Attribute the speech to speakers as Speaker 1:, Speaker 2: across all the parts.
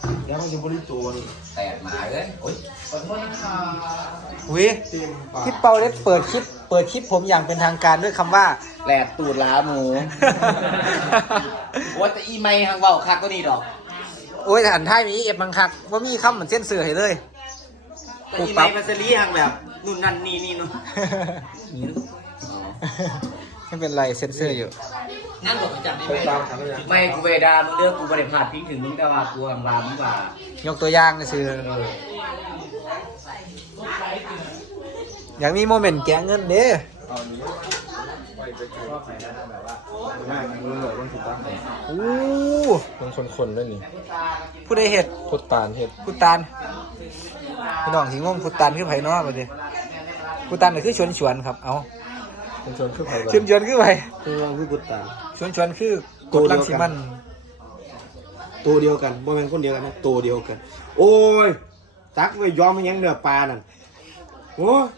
Speaker 1: เดี๋ยวมันจะบริโภค
Speaker 2: แตกหมาเลยโอ๊ยขอโทษนะคะ
Speaker 3: วิพี่เปาได้เปิดคลิปผมอย่างเป็นทางการด้วยคำว่า
Speaker 2: แหลดตูดล้าหมูว่าแต่อีไม่ทางเบาคักก็ดีดอก
Speaker 3: โอ้ยหันท้ายมีเอฟบังคักว่ามีคำเหมือนเส้นเสือให้เลย
Speaker 2: แต่อีไม่มันจะรีทางแบบนู่นนั่นนี่นี่นู่น
Speaker 3: ไม่เป็นไรเซ็นเซอร์อยู่
Speaker 2: นั่นผมจำได้ไหมไม่กูเวดามึงเลือกกูบริพาดพิงถึงมึงแต่ว่ากูกำลามึงว่าย
Speaker 3: กตัวอย่างก็คืออย่างมีโมเมนต์แกงเงินเด้
Speaker 1: เอานี้ไปแบบว่าง่ายมือมันถูกต้อง
Speaker 3: อู้
Speaker 1: มันคนๆด้วยนี่
Speaker 3: ผู้ใดเห็ด
Speaker 1: พุทตาลเห็ด
Speaker 3: ผู้ตานพี่น้องสิงงผู้ตานคือไผเนาะบัดนี้ผู้ตานก็คือชวนครับเอา
Speaker 1: เป็นชนคือไผ่
Speaker 3: ชวนคือไผ
Speaker 1: คือว่าคือพุทตาล
Speaker 3: ชวนคือกดลังสิมัน
Speaker 1: ตัวเดียวกันบ่แม่นคนเดียวกันนะตัวเดียวกัน โอ้ยตักไปยอมมันยังเนื้อปลานั่นโอ้ย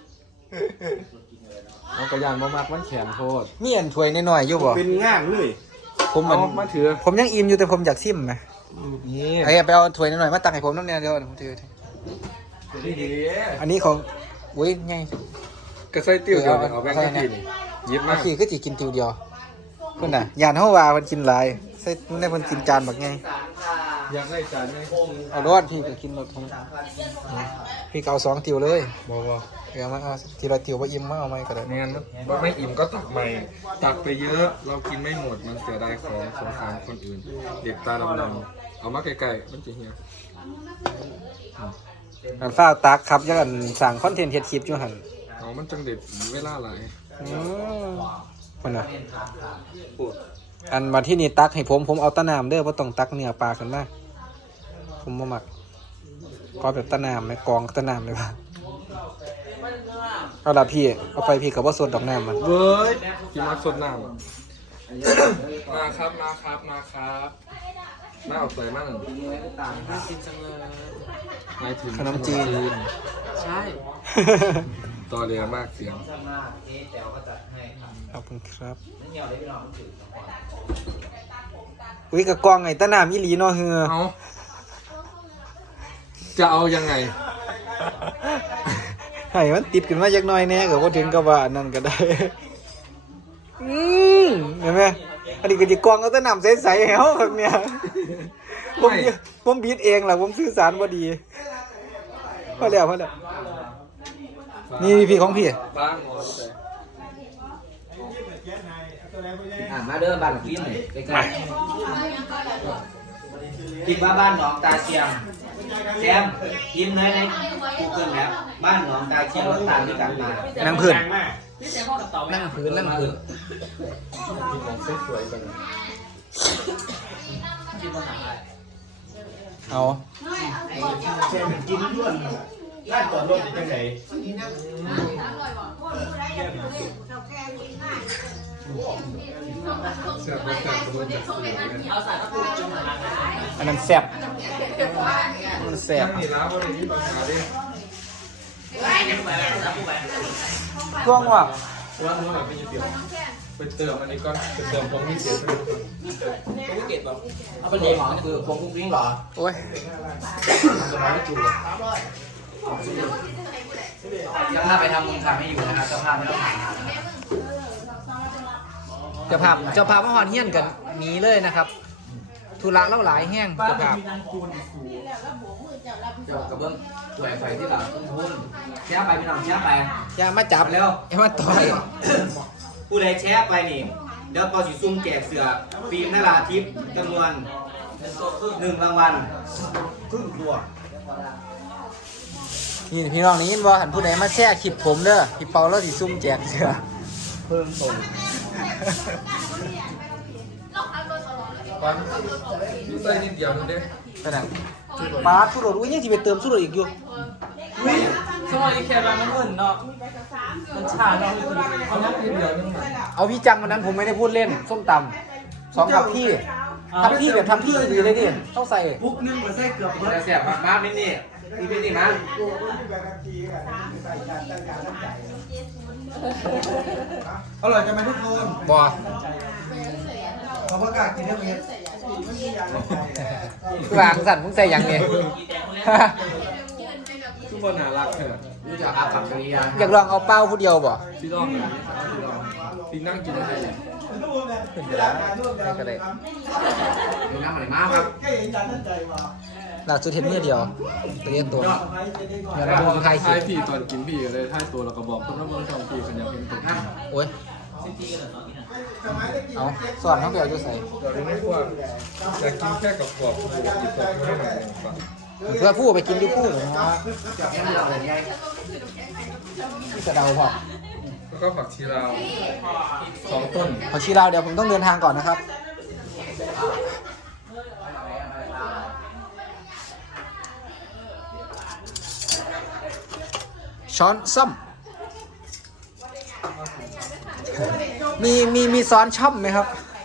Speaker 1: มันกระยานมากมันแขนโทษ
Speaker 3: มีอันถ้วยน้อยๆอยู่บ่
Speaker 1: เป็นง่างเลย
Speaker 3: ผมมัน
Speaker 1: เอามาถือ
Speaker 3: ผมยังอิ่มอยู่แต่ผมอยากซิมนะ
Speaker 1: นี่
Speaker 3: ไอ้ไปเอาถ้วยน้อยๆมาตักให้ผมน้ำเนี่ยเดี๋ยวผมถือ
Speaker 1: ดี
Speaker 3: อันนี้ของอุ้ยไง
Speaker 1: กระใส่ติ้วเดียวเอาแบงค์ที่นี่ยิบมา
Speaker 3: เมื่อกี้คือสิกินติวเดียวเพิ่นน่ะยานเฮาว่าเพิ่นกินหลายใส่มันได้เพิ่นกินจานบักไง
Speaker 1: อยากได้จานไหม
Speaker 3: เอารอดพี่ก็กินหมดพี่ก็เอา2ติวเลย
Speaker 1: บ่
Speaker 3: เดี๋ยวมาเอาทีละติวบ่อิ่มมาเอาใหม่ก็ได้
Speaker 1: งั้นว่าไม่อิ่มก็ตักใหม่ตักไปเยอะเรากินไม่หมดมันเสียดายของสงสารคนอื่น เด็กตาดำๆเอามาไกลๆมันจะเหี่ยว
Speaker 3: อันฟ้าวตักครับยังอันสั่งคอนเทนต์เฮ็ดคลิปอยู่หั่น
Speaker 1: เอามันจังเด็ดเวลาหลาย
Speaker 3: เพิ่นน่ะอันมาที่นี่ตักให้ผมเอาตะน้ำเด้อบ่ต้องตักเนื้อปลาขึ้นมาผมบ่มักก็แบบตะน้ำแม่กองตะน้ำเลยว่าเอาล่ะพี่เอาไปพี่ก็บ่สดดอกน้ำมัน
Speaker 1: เว้ยกินมาสดน้ำอ่ะ มาครับมาครับมาครับน่าเอาใจมากเลยน่ากินจังเลยหมายถึง
Speaker 3: ขนมจีน
Speaker 2: ใช่
Speaker 1: ต่อเรียมากเสียง
Speaker 3: ขอบคุณครับอุ้ยกะกองไงตะน้ำอีหลีเนาะเฮือ
Speaker 1: เอาจะเอายังไง
Speaker 3: ให้มันติดขึ้นมาจักหน่อยแน่ก็บ่ถึงกับว่าอันนั่นก็ได้เห็นไหมอันนี้ก็สิกองเอาตะน้ำใสๆให้เฮาครับเนี่ยผมบีดเองล่ะผมสื่อสารบ่ดีพอแล้วนี่พี่ของพี่
Speaker 1: บ้างหมดเลย
Speaker 2: มาเดินบ้านหลังนี้หน่อยใกล้ๆคิดว่าบ้านหนองตาเชียงแซมยิ้มเลยในกูเกิลแล้วบ้านหนองตาเชียงตามด้วยกันมา
Speaker 3: นั่งพื้น
Speaker 2: นั่งพื้นนั่งพื้น
Speaker 1: กินของสวยๆกัน
Speaker 3: เอา
Speaker 1: แค่กินด้วนน่าจอดรถเป็นยังไงเสียบไปเสียบไปจากเสียบ
Speaker 3: อันนั้นแซ่บมันแซ่บ
Speaker 1: นี่นะวันนี้ปัญหาดิ
Speaker 3: ช่วงว่า
Speaker 1: ว่าเนื้อแบบไม่ยืดเดี่ยวไปเติมอันนี้ก่อนไปเติมตรงนี้เสียไป
Speaker 2: เอาเป็นเด็กหรอคือคงกุ้งกิ้งเหรอ
Speaker 3: โอ้ย
Speaker 1: จะมาไม่ถูก
Speaker 2: เจ้าภาพไปทำมึงทำให้อยู่นะครับเจ้าภาพไม่ต้องถ่ายงานนะครับ
Speaker 3: เจ้าภาพมาหอนเฮี้ยนกันหนีเลยนะครับธุระเล่าหลายแห้งเจ้าภาพ
Speaker 2: เจ้ากระเบื้องสวยไฟที่หลังต้นทุนแชร์ไปพี่น้องแชร์ไป
Speaker 3: อย่ามาจับ
Speaker 2: เร็ว
Speaker 3: อย่ามาต่อย
Speaker 2: ผู้ใดแชร์ไปนี่เดี๋ยวปอสีซุ่มแจกเสือฟิล์มนราทิพย์จำนวน1 รางวัลครึ่งตัว
Speaker 3: นี่พี่น้องนี่ยินบ่หันผู้ใดมาแช่คลิปผมเด้อพี่เปาแล้วสิซุ่มแจกเสือ
Speaker 1: เพิ่มส่งปันใส่นิดเดียวนึงเด้
Speaker 3: ขนาดปาดสุดโดดอุ้ยยังสิไปเติมสุดโดดอีกอยู่
Speaker 4: สมัยแค่มันเหมือนเนาะมันชาเนาะ
Speaker 1: เอาน้ำนิดเดียวนึง
Speaker 3: เอาพี่จังวันนั้นผมไม่ได้พูดเล่นส้มตำ2กับพี่ทำพี่แบบทำพี่ดีเลยดิต้องใส่
Speaker 4: ปุ๊กนึงมาใส่เกือบหมด
Speaker 2: แต่แสบมากๆนี่พี่นี่มา
Speaker 4: อร่อยจังไหมทุกคน
Speaker 3: บ่
Speaker 4: ขอประกาศกินเรื่องนี้
Speaker 3: วางสั่นมึงใส่ยังไง
Speaker 1: ทุกคนน่ารักเถอะ
Speaker 2: รู้จักอากับกริยา
Speaker 3: อยากลองเอาเป้าผู้เดียวบ่
Speaker 1: พี่น้องพี่นั่งกินอะไร
Speaker 3: ขึ้นไปแล้วให้ก็ได้
Speaker 2: ดูน้ำอะไรมากครับ
Speaker 3: ล่าสุดเห็นเมื่อเดียวตัวเรียนตัวเดี๋ยวเราดูใครคิ
Speaker 1: ท้าย
Speaker 3: ด
Speaker 1: พี่ตอนกินพี่ก็เลยท้ายตัวเราก็บอกคนว่าเมืองทองพี่คนอยากเป็นตัวนะ
Speaker 3: โอ้ยเอาสอนเขาไปเอาอยู่ใส่
Speaker 1: เราไม่กลัวอยากกินแค่กับกรอบกินตัวไม่หน่อยก่อน
Speaker 3: เพื่อผู้ไปกินที่ผู้เนาะ
Speaker 2: แค่เรื่องอะไรไง
Speaker 3: ที่กระเดาพอ
Speaker 1: แล้วก็ผักชีลาว2 ต้น
Speaker 3: ผักชีลาวเดี๋ยวผมต้องเดินทางก่อนนะครับช้อนส้อมมีซ้อนช่อมไหมครับ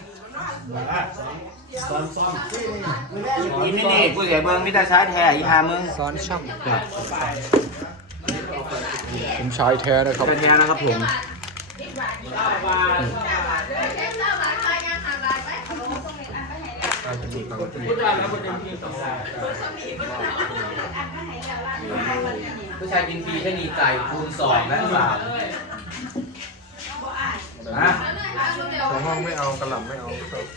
Speaker 2: กินนี่ผู้ใหญ่เบิ้งมิตรชายแท้อีหามึง
Speaker 3: ซ้อนช่อมผมชายแท้นะครับ
Speaker 2: เป็นแท้นะครับผม ผู้ชายกินฟรีแค่ดีใจคูณ2และ3นะ
Speaker 1: ของห้องไม่เอากระหล่ำไม่เอา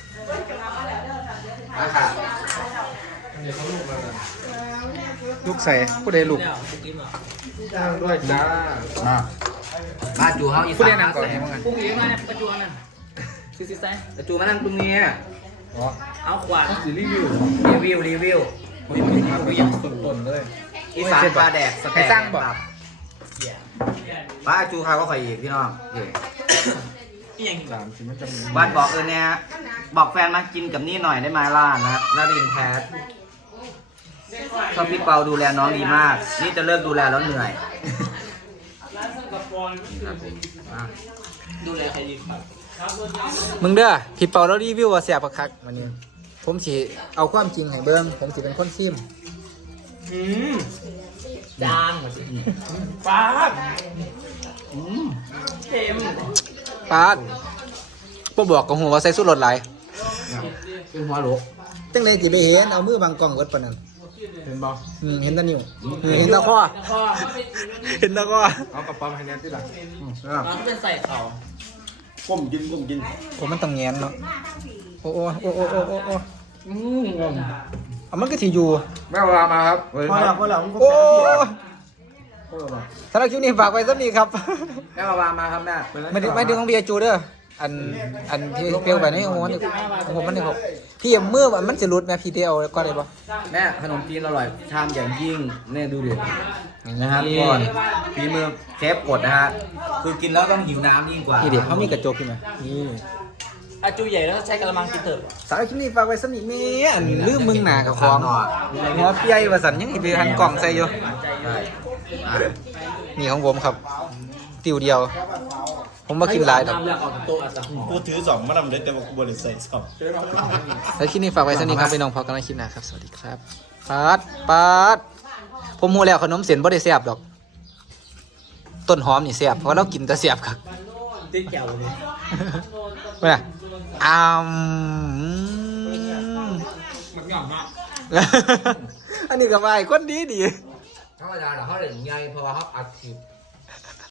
Speaker 2: นะครับ
Speaker 1: อันนี้เขาลูกมาแล้ว
Speaker 3: ลูกใส่ผู้ใดลูก
Speaker 1: จ้างด้วยจ้า
Speaker 2: มาจูเฮาอี
Speaker 3: ผู้
Speaker 2: สา
Speaker 3: ใด
Speaker 2: น
Speaker 3: นำก่อนให้มั้งกัน
Speaker 4: พรุ่งนี้มาประจวบน่ะซื้อไซ
Speaker 2: จูมานั่งตรงนี้
Speaker 1: อ๋อ
Speaker 4: เอาขวาน
Speaker 1: สีรีวิว
Speaker 2: รีวิว
Speaker 1: มีผลิตภัณฑ์อย่างต้นๆเลย
Speaker 2: อีสานปลาแดกสแต
Speaker 3: ให้สร้างบ่
Speaker 2: ครับป้าจูเขาก็เคยอีกพี่น้อง
Speaker 4: นี่ยัง
Speaker 1: 3สิมันจะมี
Speaker 2: บ้านบอกเนี่ยบอกแฟนมากินกับนี่หน่อยได้ไหมล่ะนะนารินแพทชอบพี่เปาดูแลน้องดีมาก นี่จะเลิกดูแลแล้วเหนื่อย
Speaker 4: ดูแลใครดีครับ
Speaker 3: มึงเด้อพี่เปาแล้วรีวิวว่าแสบคักๆวันนี้ผมสิเอาความจริงให้เบิ่งผมสิเป็นคนซิม
Speaker 4: จางหมดสิฟ้าเค็ม
Speaker 3: ปาดบ่บอกกับหัวว่าใส่สุดรสหลาย
Speaker 2: เป็นหัวโลก
Speaker 3: จังได๋สิไปเห็นเอามือบังกล้องเบิดปานนั้น
Speaker 1: เห็นบ่
Speaker 3: เห็นแตานิ้วเห็นแตาข้อ
Speaker 4: ข้อ
Speaker 3: เห็นแตาข้อ
Speaker 1: เอากระป๋องให้แนนที่หลัง
Speaker 4: น้องเป็นใส่เขา
Speaker 1: ก้มกิน
Speaker 3: ผมมันต้องแงนเนาะโอ้เอามันก็สิอยู่
Speaker 1: แม่เวลามาครับ
Speaker 3: โอ้สำหรับคลิปนี้ฝากไว้สักนี้ครับ
Speaker 2: แม่มาวางมาครับแม่
Speaker 3: ไม่ดึงของเบียร์จูเด้ออันที่เปรี้ยวไปนี่โอ้โหนี่ผมมันนี่ครับพี่เมื่อมันจะรุดไหมพี่เดียวก็ได้ปะ
Speaker 2: แม่ขนมจีนอร่อยชามอย่างยิ่งเนี่ยดูดินะครับก่อนฝีมือเชฟกดนะฮะคือกินแล้วต้องหิวน้ำยิ่งกว่า
Speaker 3: พี่เดียวเขามีกระจกขึ้นมานี่
Speaker 4: อาจูใหญ่แล้วใช้กระมังกินเถอะ
Speaker 3: สำหรับคลิปนี้ฝากไว้สักนิดนี่อันลืมมึงหนากับของหัวเปียว่าสันยังอีไปหันกล่องใส่อยู่
Speaker 2: ใช่
Speaker 3: นี่ของผมครับ ติวเดียว ผมมากินหลายดอก
Speaker 4: น้ำเลือกออกโต๊ะอัตรา
Speaker 5: กูถือสองมาดำเด็ดแต่ว่ากูบริใส่สอง
Speaker 3: แล้วคลิปนี้ฝากไว้สักนิดครับพี่น้องพอกันในคลิปหน้าครับสวัสดีครับปาดผมหูแล้วขนมเสียนบ่ได้แซ่บดอก ต้นหอมนี่แซ่บเพราะเรากินแต่แซ่บครับ
Speaker 4: ติดแก้วเลย
Speaker 3: ไม่น่ะอ้าม
Speaker 4: มันหย่อนมาก
Speaker 3: อันนี้ก็ไปคนดี
Speaker 2: ธรรมดาเหรอเขาเหลืองใหญ่เพราะว่าเขาอัดคลิป